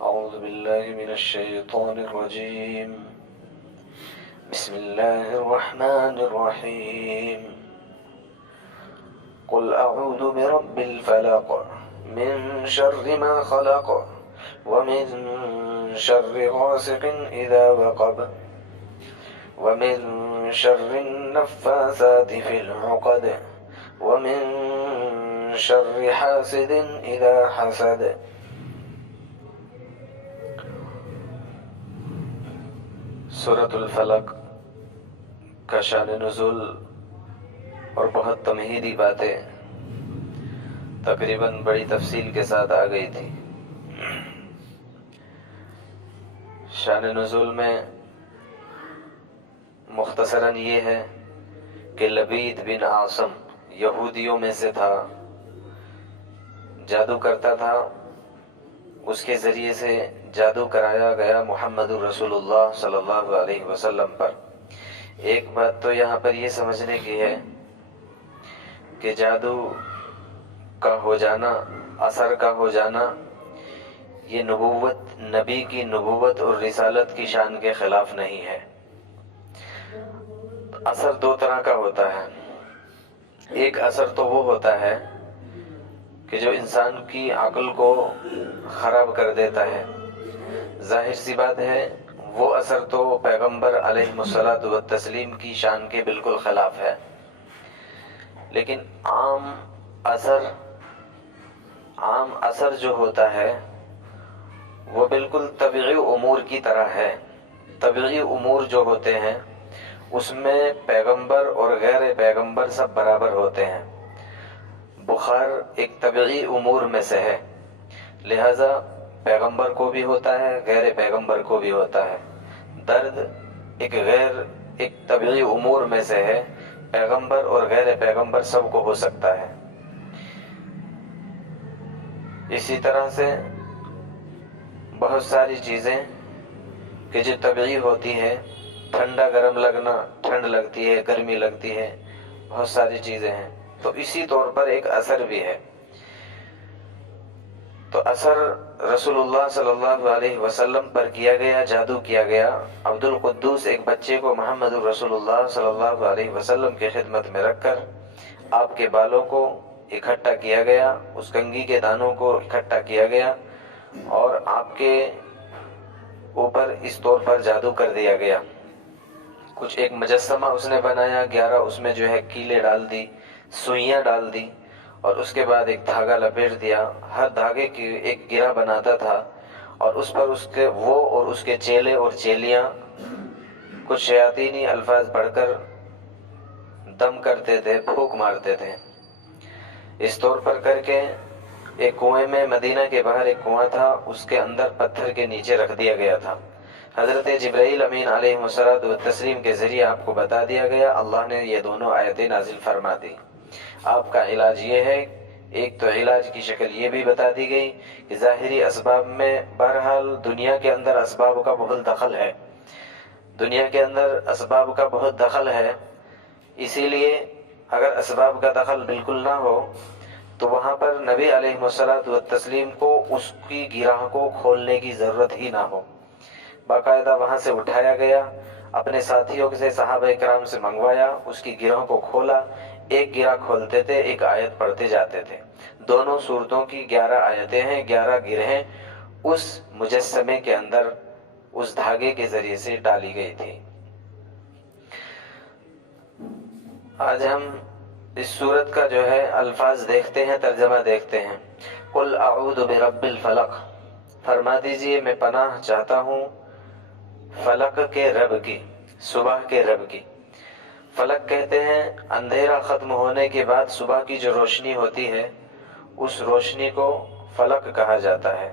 أعوذ بالله من الشيطان الرجيم. بسم الله الرحمن الرحيم. قل أعوذ برب الفلق من شر ما خلق ومن شر غاسق إذا وقب ومن شر النفاثات في العقد ومن شر حاسد إذا حسد. سورۃ الفلق کا شان نزول اور بہت تمہیدی باتیں تقریباً بڑی تفصیل کے ساتھ آ گئی تھی. شان نزول میں مختصراً یہ ہے کہ لبید بن عاصم یہودیوں میں سے تھا، جادو کرتا تھا. اس کے ذریعے سے جادو کرایا گیا محمد الرسول اللہ صلی اللہ علیہ وسلم پر. ایک بات تو یہاں پر یہ سمجھنے کی ہے کہ جادو کا ہو جانا، اثر کا ہو جانا، یہ نبوت، نبی کی نبوت اور رسالت کی شان کے خلاف نہیں ہے. اثر دو طرح کا ہوتا ہے. ایک اثر تو وہ ہوتا ہے کہ جو انسان کی عقل کو خراب کر دیتا ہے. ظاہر سی بات ہے وہ اثر تو پیغمبر علیہ الصلوۃ والتسلیم کی شان کے بالکل خلاف ہے. لیکن عام اثر جو ہوتا ہے وہ بالکل طبعی امور کی طرح ہے. طبعی امور جو ہوتے ہیں اس میں پیغمبر اور غیر پیغمبر سب برابر ہوتے ہیں. بخار ایک طبعی امور میں سے ہے، لہذا پیغمبر کو بھی ہوتا ہے، غیر پیغمبر کو بھی ہوتا ہے. درد ایک طبعی امور میں سے ہے، پیغمبر اور غیر پیغمبر سب کو ہو سکتا ہے. اسی طرح سے بہت ساری چیزیں کہ جو طبعی ہوتی ہے، ٹھنڈا گرم لگنا، ٹھنڈ لگتی ہے، گرمی لگتی ہے، بہت ساری چیزیں ہیں. تو اسی طور پر ایک اثر بھی ہے. تو اثر رسول اللہ صلی اللہ علیہ وسلم پر کیا گیا، جادو کیا گیا. عبد القدوس ایک بچے کو محمد رسول اللہ صلی اللہ علیہ وسلم کی خدمت میں رکھ کر آپ کے بالوں کو اکٹھا کیا گیا، اس کنگھی کے دانوں کو اکٹھا کیا گیا اور آپ کے اوپر اس طور پر جادو کر دیا گیا. کچھ ایک مجسمہ اس نے بنایا، 11 اس میں جو ہے کیلیں ڈال دی، سوئیاں ڈال دی اور اس کے بعد ایک دھاگا لپیٹ دیا. ہر دھاگے کی ایک گرہ بناتا تھا اور اس پر وہ اور اس کے چیلے اور چیلیاں کچھ شیاطینی الفاظ پڑھ کر دم کرتے تھے، پھونک مارتے تھے. اس طور پر کر کے ایک کنویں میں، مدینہ کے باہر ایک کنواں تھا، اس کے اندر پتھر کے نیچے رکھ دیا گیا تھا. حضرت جبرائیل امین علیہ الصلوۃ والتسلیم کے ذریعے آپ کو بتا دیا گیا. اللہ نے یہ دونوں آیتیں نازل فرما دی. آپ کا علاج یہ ہے. ایک تو علاج کی شکل یہ بھی بتا دی گئی کہ ظاہری اسباب میں بہرحال دنیا کے اندر اسباب کا بہت دخل ہے، دنیا کے اندر اسباب کا بہت دخل ہے. اسی لیے اگر اسباب کا دخل بالکل نہ ہو تو وہاں پر نبی علیہ الصلوۃ والتسلیم کو اس کی گرہ کو کھولنے کی ضرورت ہی نہ ہو. باقاعدہ وہاں سے اٹھایا گیا، اپنے ساتھیوں سے، صحابہ کرام سے منگوایا، اس کی گرہ کو کھولا. ایک گرہ کھولتے تھے، ایک آیت پڑھتے جاتے تھے. دونوں صورتوں کی 11 آیتیں ہیں، 11 گرہیں اس مجسمے کے اندر اس دھاگے کے ذریعے سے ڈالی گئی تھی. آج ہم اس سورت کا جو ہے الفاظ دیکھتے ہیں، ترجمہ دیکھتے ہیں. قل اعوذ برب الفلق، فرما دیجئے میں پناہ چاہتا ہوں فلق کے رب کی، صبح کے رب کی. فلق کہتے ہیں اندھیرا ختم ہونے کے بعد صبح کی جو روشنی ہوتی ہے اس روشنی کو فلق کہا جاتا ہے.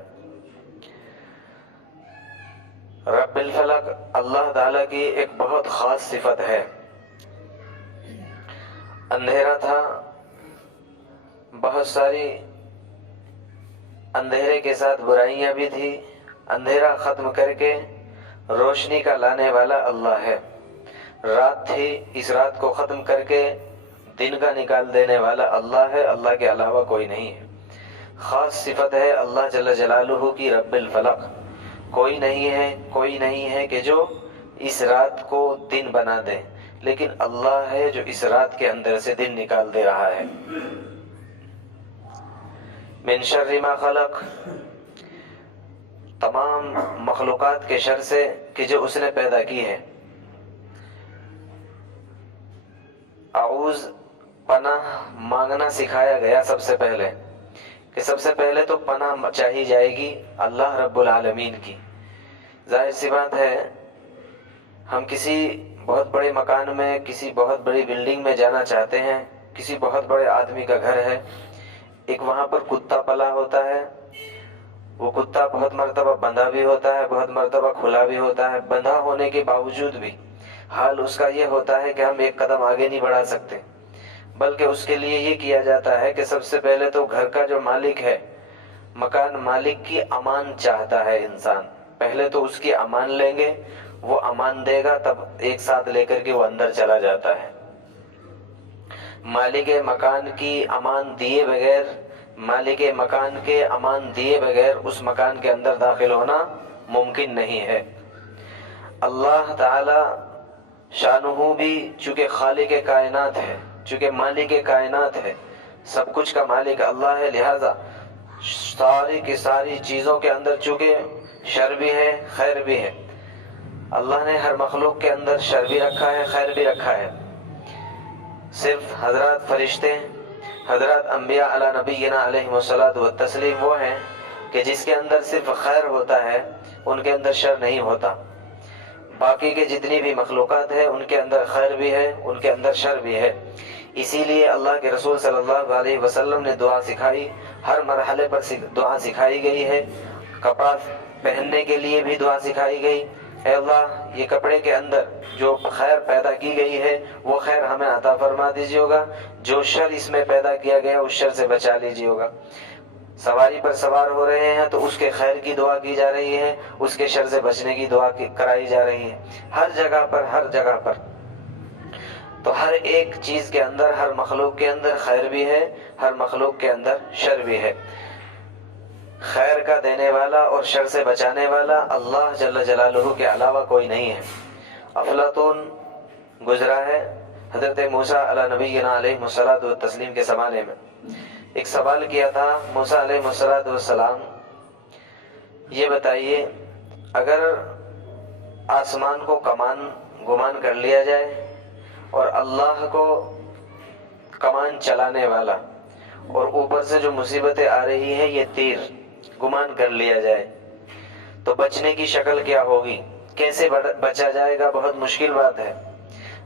رب الفلق اللہ تعالیٰ کی ایک بہت خاص صفت ہے. اندھیرا تھا، بہت ساری اندھیرے کے ساتھ برائیاں بھی تھی. اندھیرا ختم کر کے روشنی کا لانے والا اللہ ہے. رات تھی، اس رات کو ختم کر کے دن کا نکال دینے والا اللہ ہے. اللہ کے علاوہ کوئی نہیں ہے. خاص صفت ہے اللہ جل جلالہ کی رب الفلق، کوئی نہیں ہے کہ جو اس رات کو دن بنا دے، لیکن اللہ ہے جو اس رات کے اندر سے دن نکال دے رہا ہے۔ من شر ما خلق، تمام مخلوقات کے شر سے کہ جو اس نے پیدا کی ہے۔ اعوذ، پناہ مانگنا سکھایا گیا سب سے پہلے، کہ سب سے پہلے تو پناہ چاہی جائے گی اللہ رب العالمین کی۔ ظاہر سی بات ہے، ہم کسی بہت بڑے مکان میں، کسی بہت بڑی بلڈنگ میں جانا چاہتے ہیں، کسی بہت بڑے آدمی کا گھر ہے، ایک وہاں پر کتا پلا ہوتا ہے، وہ کتا بہت مرتبہ بندھا بھی ہوتا ہے، بہت مرتبہ کھلا بھی ہوتا ہے، بندھا ہونے کے باوجود بھی حال اس کا یہ ہوتا ہے کہ ہم ایک قدم آگے نہیں بڑھا سکتے، بلکہ اس کے لیے یہ کیا جاتا ہے کہ سب سے پہلے تو گھر کا جو مالک ہے، مکان مالک کی امان چاہتا ہے انسان، پہلے تو اس کی امان لیں گے، وہ امان دے گا تب ایک ساتھ لے کر کے وہ اندر چلا جاتا ہے۔ مالک مکان کی امان دیے بغیر، مالک مکان کے امان دیے بغیر اس مکان کے اندر داخل ہونا ممکن نہیں ہے۔ اللہ تعالی شانہ بھی چونکہ خالق کائنات ہے، چونکہ مالک کائنات ہے، سب کچھ کا مالک اللہ ہے، لہذا ساری کی ساری چیزوں کے اندر چونکہ شر بھی ہے خیر بھی ہے، اللہ نے ہر مخلوق کے اندر شر بھی رکھا ہے خیر بھی رکھا ہے۔ صرف حضرات فرشتے، حضرات انبیاء علی نبینا علیہ الصلوۃ والتسلیم وہ ہیں کہ جس کے اندر صرف خیر ہوتا ہے، ان کے اندر شر نہیں ہوتا۔ باقی کے جتنی بھی مخلوقات ہیں ان کے اندر خیر بھی ہے، ان کے اندر شر بھی ہے۔ اسی لیے اللہ کے رسول صلی اللہ علیہ وسلم نے دعا سکھائی، ہر مرحلے پر دعا سکھائی گئی ہے۔ کپڑا پہننے کے لیے بھی دعا سکھائی گئی، اے اللہ یہ کپڑے کے اندر جو خیر پیدا کی گئی ہے وہ خیر ہمیں عطا فرما دیجیے گا، جو شر اس میں پیدا کیا گیا اس شر سے بچا لیجیے گا۔ سواری پر سوار ہو رہے ہیں تو اس کے خیر کی دعا کی جا رہی ہے، اس کے شر سے بچنے کی دعا کرائی جا رہی ہے، ہر جگہ پر۔ تو ہر ایک چیز کے اندر، ہر مخلوق کے اندر خیر بھی ہے، ہر مخلوق کے اندر شر بھی ہے۔ خیر کا دینے والا اور شر سے بچانے والا اللہ جل جلالہ کے علاوہ کوئی نہیں ہے۔ افلاطون گزرا ہے حضرت موسیٰ علی نبینا علیہ الصلوۃ والتسلیم کے زمانے میں، ایک سوال کیا تھا موسیٰ علیہ الصلوۃ والسلام، یہ بتائیے اگر آسمان کو کمان گمان کر لیا جائے اور اللہ کو کمان چلانے والا، اور اوپر سے جو مصیبتیں آ رہی ہیں یہ تیر گمان کر لیا جائے، تو بچنے کی شکل کیا ہوگی، کیسے بچا جائے گا؟ بہت مشکل بات ہے۔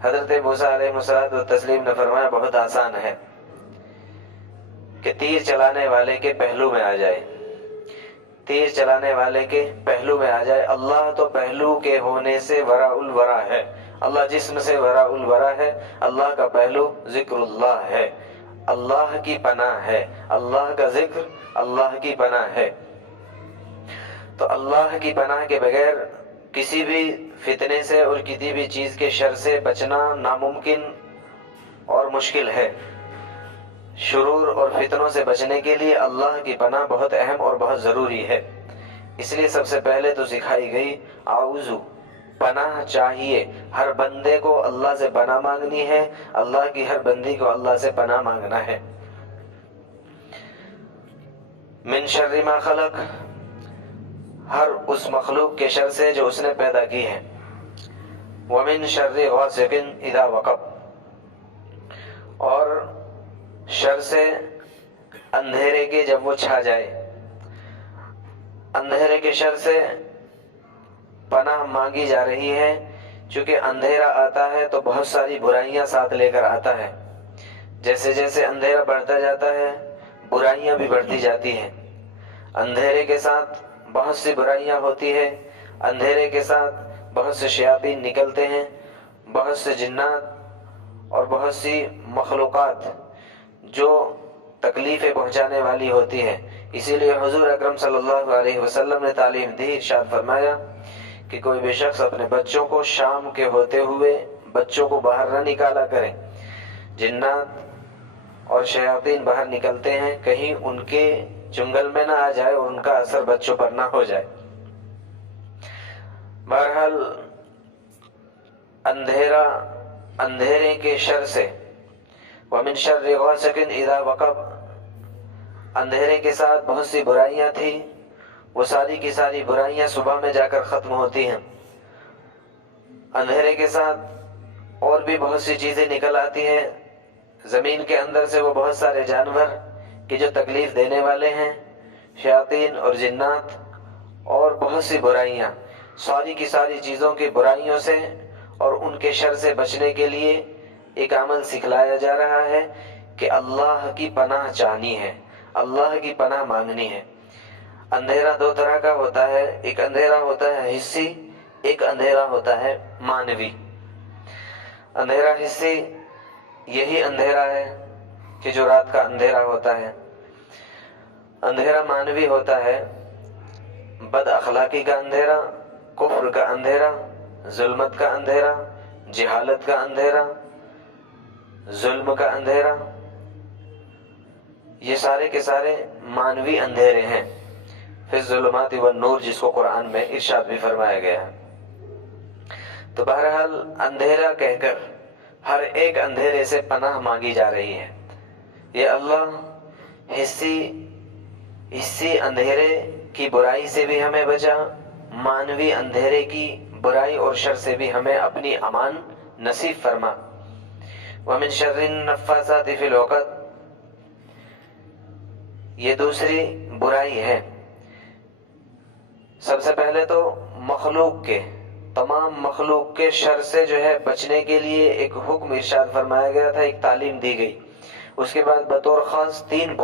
حضرت موسیٰ علیہ الصلوۃ والتسلیم نے فرمایا بہت آسان ہے کہ تیر چلانے والے کے پہلو میں آ جائے، تیر چلانے والے کے پہلو میں آ جائے۔ اللہ تو پہلو کے ہونے سے وراء الورا ہے، اللہ جسم سے وراء الورا ہے، اللہ کا پہلو ذکر اللہ ہے، اللہ کی پناہ ہے، اللہ کا ذکر اللہ کی پناہ ہے۔ تو اللہ کی پناہ کے بغیر کسی بھی فتنے سے اور کسی بھی چیز کے شر سے بچنا ناممکن اور مشکل ہے۔ شرور اور فتنوں سے بچنے کے لیے اللہ کی پناہ بہت اہم اور بہت ضروری ہے، اس لیے سب سے پہلے تو سکھائی گئی اعوذ، پناہ چاہیے، ہر بندے کو اللہ سے پناہ مانگنی ہے، اللہ کی ہر بندی کو اللہ سے پناہ مانگنا ہے۔ من شر ما خلق، ہر اس مخلوق کے شر سے جو اس نے پیدا کی ہے۔ ومن شر غاسق اذا وقب، اور شر سے اندھیرے کے جب وہ چھا جائے، اندھیرے کے شر سے پناہ مانگی جا رہی ہے، چونکہ اندھیرا آتا ہے تو بہت ساری برائیاں ساتھ لے کر آتا ہے، جیسے جیسے اندھیرا بڑھتا جاتا ہے برائیاں بھی بڑھتی جاتی ہیں۔ اندھیرے کے ساتھ بہت سی برائیاں ہوتی ہیں، اندھیرے کے ساتھ بہت سے شیاطین نکلتے ہیں، بہت سے جنات اور بہت سی مخلوقات جو تکلیفیں پہنچانے والی ہوتی ہیں۔ اسی لیے حضور اکرم صلی اللہ علیہ وسلم نے تعلیم دی، ارشاد فرمایا کہ کوئی بھی شخص اپنے بچوں کو شام کے ہوتے ہوئے بچوں کو باہر نہ نکالا کریں، جنات اور شیاطین باہر نکلتے ہیں، کہیں ان کے چنگل میں نہ آ جائے اور ان کا اثر بچوں پر نہ ہو جائے۔ بہرحال اندھیرے کے شر سے، وَمِن شَرِّ غَاسِقٍ إِذَا وَقَبَ، اندھیرے کے ساتھ بہت سی برائیاں تھیں، وہ ساری کی ساری برائیاں صبح میں جا کر ختم ہوتی ہیں۔ اندھیرے کے ساتھ اور بھی بہت سی چیزیں نکل آتی ہیں، زمین کے اندر سے وہ بہت سارے جانور کہ جو تکلیف دینے والے ہیں، شیاطین اور جنات، اور بہت سی برائیاں، ساری کی ساری چیزوں کی برائیوں سے اور ان کے شر سے بچنے کے لیے ایک عمل سکھلایا جا رہا ہے کہ اللہ کی پناہ چاہنی ہے، اللہ کی پناہ مانگنی ہے۔ اندھیرا دو طرح کا ہوتا ہے، ایک اندھیرا ہوتا ہے حسی، ایک اندھیرا ہوتا ہے معنوی۔ اندھیرا حسی یہی اندھیرا ہے کہ جو رات کا اندھیرا ہوتا ہے۔ اندھیرا معنوی ہوتا ہے بد اخلاقی کا اندھیرا، کفر کا اندھیرا، ظلمت کا اندھیرا، جہالت کا اندھیرا، ظلم کا اندھیرا، یہ سارے کے سارے معنوی اندھیرے ہیں۔ فی الظلمات والنور، جس کو قرآن میں ارشاد بھی فرمایا گیا ہے۔ تو بہرحال اندھیرا کہہ کر ہر ایک اندھیرے سے پناہ مانگی جا رہی ہے۔ یہ اللہ حسی اندھیرے کی برائی سے بھی ہمیں بچا، معنوی اندھیرے کی برائی اور شر سے بھی ہمیں اپنی امان نصیب فرما۔ وَمِن شَرِّ النَّفَّاثَاتِ فِي الْعُقَدِ، یہ دوسری برائی ہے۔ سب سے پہلے تو تمام مخلوق کے شر سے جو ہے بچنے کے لیے ایک حکم ارشاد فرمایا گیا تھا، ایک تعلیم دی گئی۔ اس کے بعد بطور خاص تین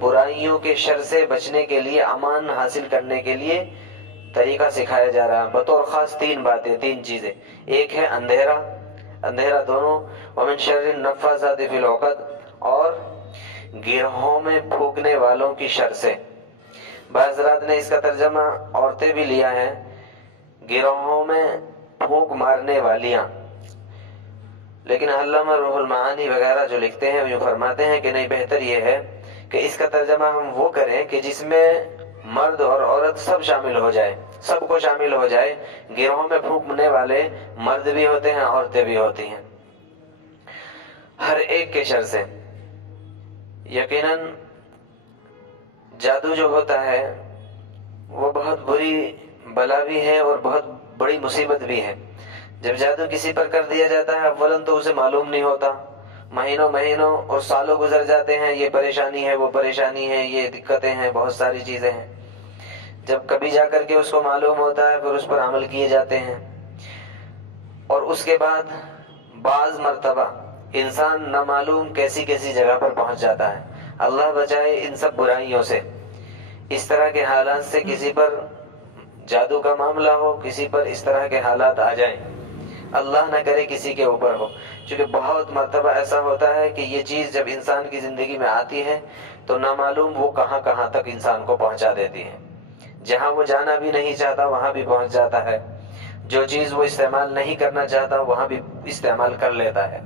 برائیوں کے شر سے بچنے کے لیے، امان حاصل کرنے کے لیے طریقہ سکھایا جا رہا ہے۔ بطور خاص تین باتیں، تین چیزیں، ایک ہے اندھیرا دونوں، وَمِن شَرِّ النَّفَّاثَاتِ فِي الْعُقَدِ، اور گرہوں میں پھونکنے والوں کی شر سے۔ بعض حضرات نے اس کا ترجمہ عورتیں بھی لیا ہے، گروہوں میں پھونک مارنے والیاں، لیکن علامہ روح المعانی وغیرہ جو لکھتے ہیں وہ یوں فرماتے ہیں کہ نہیں، بہتر یہ ہے کہ اس کا ترجمہ ہم وہ کریں کہ جس میں مرد اور عورت سب شامل ہو جائے، سب کو شامل ہو جائے۔ گروہوں میں پھونکنے والے مرد بھی ہوتے ہیں، عورتیں بھی ہوتی ہیں، ہر ایک کے شر سے۔ یقیناً جادو جو ہوتا ہے وہ بہت بری بلا بھی ہے اور بہت بڑی مصیبت بھی ہے۔ جب جادو کسی پر کر دیا جاتا ہے، اولاً تو اسے معلوم نہیں ہوتا، مہینوں اور سالوں گزر جاتے ہیں، یہ پریشانی ہے، وہ پریشانی ہے، یہ دقتیں ہیں، بہت ساری چیزیں ہیں۔ جب کبھی جا کر کے اس کو معلوم ہوتا ہے، پھر اس پر عمل کیے جاتے ہیں، اور اس کے بعد بعض مرتبہ انسان نامعلوم کیسی جگہ پر پہنچ جاتا ہے۔ اللہ بچائے ان سب برائیوں سے۔ اس طرح کے حالات سے کسی پر جادو کا معاملہ ہو، کسی پر اس طرح کے حالات آ جائیں، اللہ نہ کرے کسی کے اوپر ہو، چونکہ بہت مرتبہ ایسا ہوتا ہے کہ یہ چیز جب انسان کی زندگی میں آتی ہے تو نامعلوم وہ کہاں تک انسان کو پہنچا دیتی ہے۔ جہاں وہ جانا بھی نہیں چاہتا وہاں بھی پہنچ جاتا ہے، جو چیز وہ استعمال نہیں کرنا چاہتا وہاں بھی استعمال کر لیتا ہے۔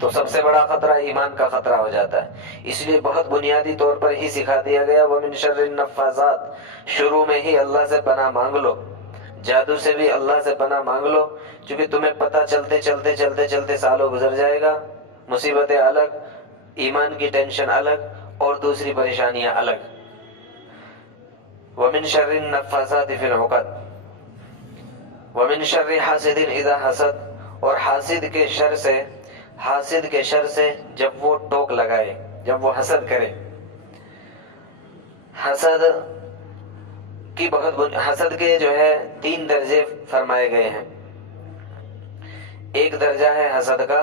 تو سب سے بڑا خطرہ ایمان کا خطرہ ہو جاتا ہے۔ اس لیے بہت بنیادی طور پر ہی سکھا دیا گیا، وَمِن شَرِّ النَّفَّاثَاتِ، شروع میں ہی اللہ سے پناہ مانگ لو، جادو سے بھی اللہ سے پناہ مانگ لو، چونکہ تمہیں پتہ چلتے سالوں گزر جائے گا، مصیبتیں الگ، ایمان کی ٹینشن الگ، اور دوسری پریشانیاں الگ۔ وَمِن شَرِّ النَّفَّاثَاتِ فِي الْعُقَدِ وَمِن شَرِّ حَاسِدٍ إِذَا حَسَدَ، اور حاسد کے شر سے جب وہ ٹوک لگائے، جب وہ حسد کرے۔ حسد کے جو ہے 3 درجے فرمائے گئے ہیں۔ ایک درجہ ہے حسد کا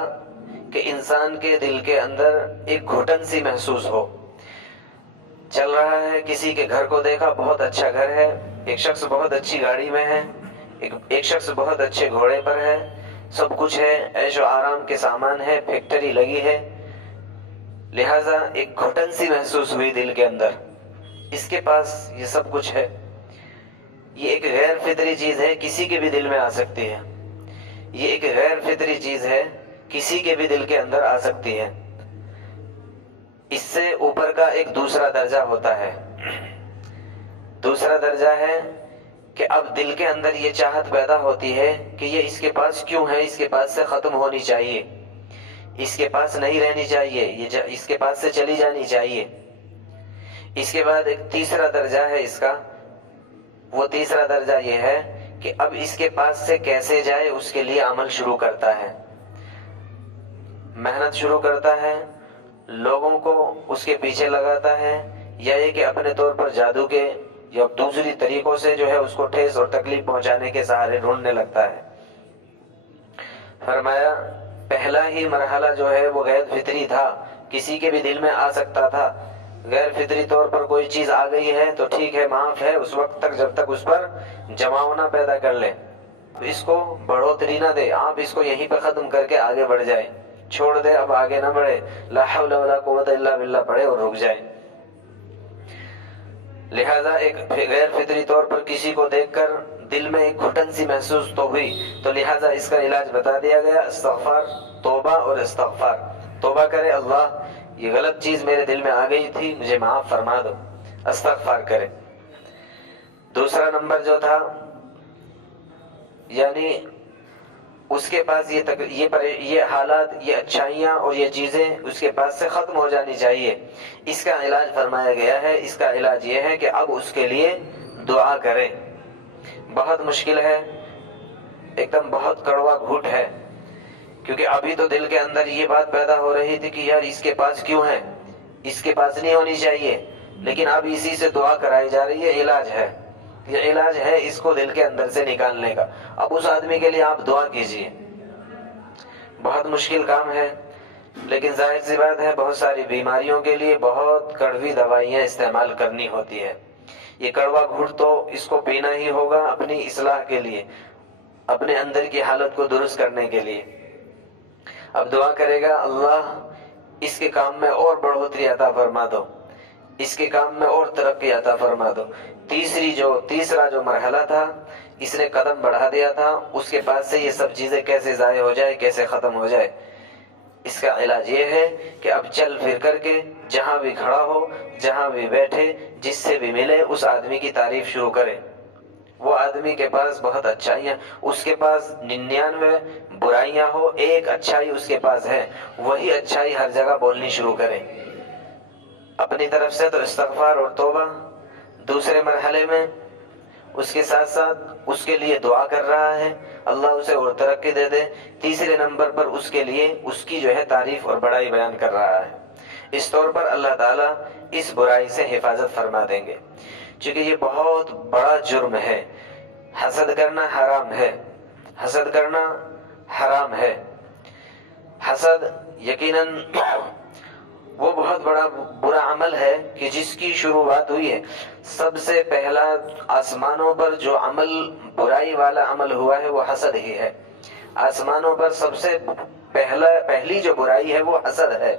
کہ انسان کے دل کے اندر ایک گھٹن سی محسوس ہو، چل رہا ہے، کسی کے گھر کو دیکھا، بہت اچھا گھر ہے، ایک شخص بہت اچھی گاڑی میں ہے، ایک شخص بہت اچھے گھوڑے پر ہے، سب کچھ ہے، عیش و آرام کے سامان ہے، فیکٹری لگی ہے، لہذا ایک گھٹن سی محسوس ہوئی دل کے اندر، اس کے پاس یہ سب کچھ ہے۔ یہ ایک غیر فطری چیز ہے، کسی کے بھی دل میں آ سکتی ہے، یہ ایک غیر فطری چیز ہے، کسی کے بھی دل کے اندر آ سکتی ہے۔ اس سے اوپر کا ایک دوسرا درجہ ہوتا ہے. دوسرا درجہ ہے کہ اب دل کے اندر یہ چاہت پیدا ہوتی ہے کہ یہ اس کے پاس کیوں ہے، اس کے پاس سے ختم ہونی چاہیے، اس کے پاس نہیں رہنی چاہیے، یہ اس کے پاس سے چلی جانی چاہیے. اس کے بعد ایک تیسرا درجہ ہے اس کا. وہ تیسرا درجہ یہ ہے کہ اب اس کے پاس سے کیسے جائے اس کے لیے عمل شروع کرتا ہے، محنت شروع کرتا ہے، لوگوں کو اس کے پیچھے لگاتا ہے، یا یہ کہ اپنے طور پر جادو کے یا دوسری طریقوں سے جو ہے اس کو ٹھیس اور تکلیف پہنچانے کے سہارے ڈھونڈنے لگتا ہے. فرمایا پہلا ہی مرحلہ جو ہے وہ غیر فطری تھا، کسی کے بھی دل میں آ سکتا تھا. غیر فطری طور پر کوئی چیز آ گئی ہے تو ٹھیک ہے، معاف ہے اس وقت تک جب تک اس پر جماؤ نہ پیدا کر لیں، اس کو بڑھوتری نہ دے، آپ اس کو یہیں پہ ختم کر کے آگے بڑھ جائیں، چھوڑ دے، اب آگے نہ بڑھے، لا حول ولا قوت الا باللہ پڑھے اور رک جائے. لہذا ایک غیر فطری طور پر کسی کو دیکھ کر دل میں ایک گھٹن سی محسوس تو ہوئی، تو لہذا اس کا علاج بتا دیا گیا، استغفار، توبہ اور استغفار. توبہ کرے، اللہ یہ غلط چیز میرے دل میں آ گئی تھی، مجھے معاف فرما دو. استغفار کرے. دوسرا نمبر جو تھا، یعنی اس کے پاس یہ حالات، یہ اچھائیاں اور یہ چیزیں اس کے پاس سے ختم ہو جانی چاہیے. اس کا علاج فرمایا گیا ہے. اس کا علاج یہ ہے کہ اب اس کے لیے دعا کریں. بہت مشکل ہے، ایک دم بہت کڑوا گھوٹ ہے، کیونکہ ابھی تو دل کے اندر یہ بات پیدا ہو رہی تھی کہ یار اس کے پاس کیوں ہے، اس کے پاس نہیں ہونی چاہیے، لیکن اب اسی سے دعا کرائی جا رہی ہے. علاج ہے، یہ علاج ہے اس کو دل کے اندر سے نکالنے کا. اب اس آدمی کے لیے آپ دعا کیجئے. بہت مشکل کام ہے، لیکن ظاہر سی بات ہے بہت ساری بیماریوں کے لیے بہت کڑوی دوائیاں استعمال کرنی ہوتی ہے. یہ کڑوا گھوٹ تو اس کو پینا ہی ہوگا اپنی اصلاح کے لیے، اپنے اندر کی حالت کو درست کرنے کے لیے. اب دعا کرے گا، اللہ اس کے کام میں اور بڑھوتری عطا فرما دو، اس کے کام میں اور ترقی عطا فرما دو. تیسرا جو مرحلہ تھا، اس نے قدم بڑھا دیا تھا، اس کے پاس سے یہ سب چیزیں کیسے ضائع ہو جائے، کیسے ختم ہو جائے. اس کا علاج یہ ہے کہ اب چل پھر کر کے جہاں بھی کھڑا ہو، جہاں بھی بیٹھے، جس سے بھی ملے اس آدمی کی تعریف شروع کرے. وہ آدمی کے پاس بہت اچھائیاں، اس کے پاس 99 برائیاں ہو، ایک اچھائی اس کے پاس ہے، وہی اچھائی ہر جگہ بولنی شروع کرے. اپنی طرف سے تو استغفار اور توبہ. دوسرے مرحلے میں اس کے ساتھ ساتھ اس کے لیے دعا کر رہا ہے، اللہ اسے اور ترقی دے دے. تیسرے نمبر پر اس کے لیے اس کی جو ہے تعریف اور بڑائی بیان کر رہا ہے. اس طور پر اللہ تعالیٰ اس برائی سے حفاظت فرما دیں گے. چونکہ یہ بہت بڑا جرم ہے، حسد کرنا حرام ہے، حسد کرنا حرام ہے. حسد یقیناً وہ بہت بڑا برا عمل ہے کہ جس کی شروعات ہوئی ہے. سب سے پہلا آسمانوں پر جو عمل، برائی والا عمل ہوا ہے وہ حسد ہی ہے. آسمانوں پر سب سے پہلی جو برائی ہے وہ حسد ہے.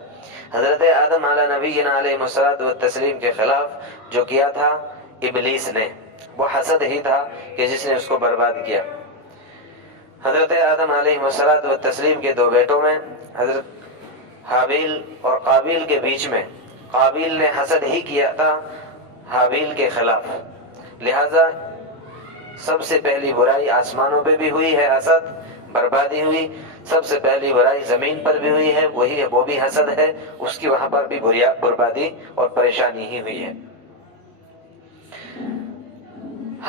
حضرت آدم علیہ نبینا علیہ الصلوۃ والتسلیم کے خلاف جو کیا تھا ابلیس نے، وہ حسد ہی تھا کہ جس نے اس کو برباد کیا. حضرت آدم علیہ الصلوۃ والتسلیم کے 2 بیٹوں میں، حضرت حابیل اور قابیل کے بیچ میں، قابیل نے حسد ہی کیا تھا حابیل کے خلاف. لہذا سب سے پہلی برائی آسمانوں پہ بھی ہوئی ہے حسد، بربادی ہوئی. سب سے پہلی برائی زمین پر بھی ہوئی ہے، وہ بھی حسد ہے، اس کی وہاں پر بھی بربادی اور پریشانی ہی ہوئی ہے.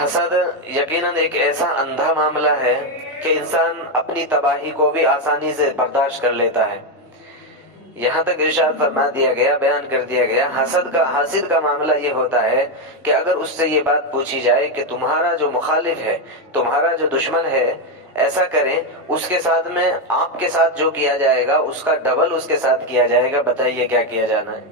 حسد یقیناً ایک ایسا اندھا معاملہ ہے کہ انسان اپنی تباہی کو بھی آسانی سے برداشت کر لیتا ہے. یہاں تک ارشاد فرما دیا گیا، بیان کر دیا گیا، حاسد کا معاملہ یہ ہوتا ہے کہ اگر اس سے یہ بات پوچھی جائے کہ تمہارا جو مخالف ہے، تمہارا جو دشمن ہے، ایسا کریں اس کے ساتھ میں آپ کے ساتھ جو کیا جائے گا اس کا ڈبل اس کے ساتھ کیا جائے گا، بتائیے کیا کیا جانا ہے.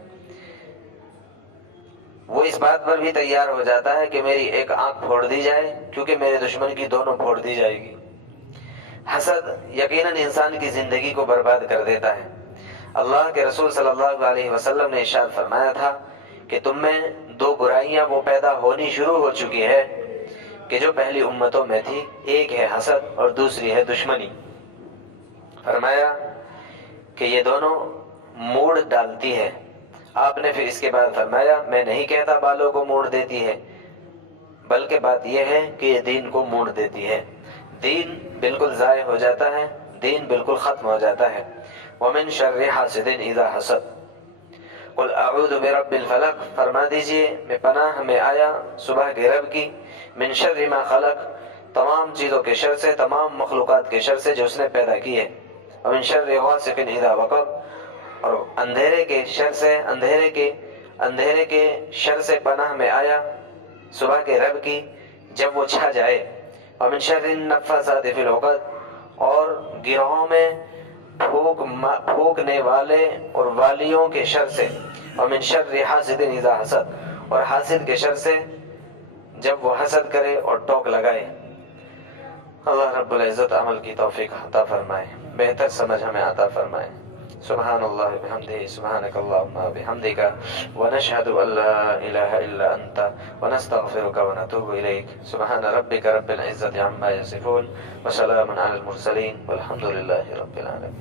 وہ اس بات پر بھی تیار ہو جاتا ہے کہ میری ایک آنکھ پھوڑ دی جائے کیونکہ میرے دشمن کی دونوں پھوڑ دی جائے گی. حسد یقیناً انسان کی زندگی کو برباد کر دیتا ہے. اللہ کے رسول صلی اللہ علیہ وسلم نے ارشاد فرمایا تھا کہ تم میں 2 برائیاں وہ پیدا ہونی شروع ہو چکی ہے کہ جو پہلی امتوں میں تھی، ایک ہے حسد اور دوسری ہے دشمنی. فرمایا کہ یہ دونوں موڑ ڈالتی ہے، آپ نے پھر اس کے بعد فرمایا میں نہیں کہتا بالوں کو موڑ دیتی ہے، بلکہ بات یہ ہے کہ یہ دین کو موڑ دیتی ہے، دین بالکل ضائع ہو جاتا ہے، دین بالکل ختم ہو جاتا ہے۔ وَمِن شَرِّ حَاسِدٍ إِذَا حَسَدَ قُلْ أَعُوذُ بِرَبِّ الْفَلَقِ فرما دیجئے میں پناہ میں آیا صبح کے رب کی، من شر ما خلق تمام چیزوں کے شر سے، تمام مخلوقات کے شر سے جو اس نے پیدا کی ہے، وَمِن شَرِّ غَاسِقٍ إِذَا وَقَبَ اور اندھیرے کے شر سے، اندھیرے کے شر سے پناہ میں آیا صبح کے رب کی جب وہ چھا جائے، وَمِن شَرِّ النَّفَّاثَاتِ فِي الْعُقَدِ اور گروہوں میں پھونکنے والے اور والیوں کے شر سے، وَمِن شَرِّ حَاسِدٍ إِذَا حَسَدَ اور حاسد کے شر سے جب وہ حسد کرے اور ٹوک لگائے۔ اللہ رب العزت عمل کی توفیق عطا فرمائے، بہتر سمجھ ہمیں عطا فرمائے۔ سبحان اللہ بحمدہ، سبحانک اللہم بحمدک، ونشہد ان لا الہ الا انت، ونستغفرک ونتوب الیک۔ سبحان ربک رب العزت عما یصفون، وسلام علی المرسلین، والحمد للہ رب العالمین۔